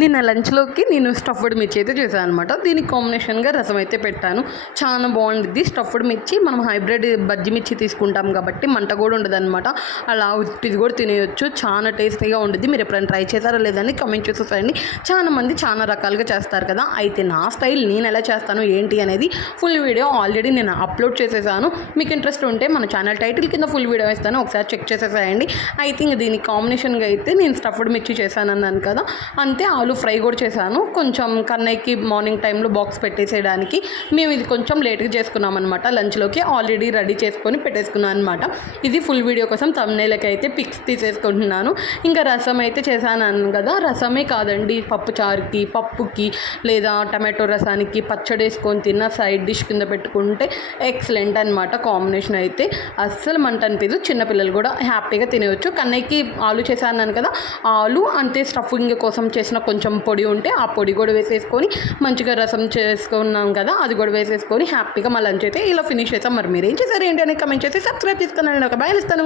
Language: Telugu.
నిన్న లంచ్లోకి నేను స్టఫ్డ్ మిర్చి అయితే చేశాను అనమాట దీనికి కాంబినేషన్గా రసం అయితే పెట్టాను. చాలా బాగుంటుంది స్టఫ్డ్ మిర్చి మనం హైబ్రిడ్ బజ్జి మిర్చి తీసుకుంటాం కాబట్టి మంట కూడా ఉండదు అనమాట అలా ఇది కూడా తినేయొచ్చు. చాలా టేస్టీగా ఉంటుంది మీరు ఎప్పుడైనా ట్రై చేశారో లేదని కమెంట్ చేసేసండి చాలా మంది చాలా రకాలుగా చేస్తారు కదా. అయితే నా స్టైల్ నేను ఎలా చేస్తాను ఏంటి అనేది ఫుల్ వీడియో ఆల్రెడీ నేను అప్లోడ్ చేసేసాను. మీకు ఇంట్రెస్ట్ ఉంటే మన ఛానల్ టైటిల్ కింద ఫుల్ వీడియో ఇస్తాను ఒకసారి చెక్ చేసేసేయండి. ఐ థింక్ దీనికి కాంబినేషన్గా అయితే నేను స్టఫ్డ్ మిర్చి చేశాను అన్నాను కదా. అంతే ఆలు ఫ్రై కూడా చేశాను. కొంచెం కన్నయ్యకి మార్నింగ్ టైంలో బాక్స్ పెట్టేసేయడానికి మేము ఇది కొంచెం లేట్గా చేసుకున్నాం అనమాట లంచ్లోకి ఆల్రెడీ రెడీ చేసుకొని పెట్టేసుకున్నాను అనమాట ఇది ఫుల్ వీడియో కోసం తమ్నేలకి అయితే పిక్స్ తీసేసుకుంటున్నాను. ఇంకా రసం అయితే చేశాను కదా రసమే కాదండి. పప్పు చారుకి పప్పుకి లేదా టమాటో రసానికి పచ్చడి వేసుకొని తిన్న సైడ్ డిష్ కింద పెట్టుకుంటే ఎక్సలెంట్ అనమాట కాంబినేషన్ అయితే. అస్సలు మంట అనిపించదు చిన్నపిల్లలు కూడా హ్యాపీగా తినవచ్చు కన్నయ్యకి ఆలు చేశాను కదా ఆలు అంతే స్టఫింగ్ కోసం చేసిన కొంచెం పొడి ఉంటే ఆ పొడి కూడా వేసేసుకొని మంచిగా రసం చేసుకున్నాం కదా అది కూడా వేసేసుకొని హ్యాపీగా మా లంచ్ అయితే ఇలా ఫినిష్ చేస్తాం మరి మీరు ఏం చేశారు ఏంటి అని కమెంట్ చేసి సబ్స్క్రైబ్ చేసుకున్నాను ఒక బయలుస్తాను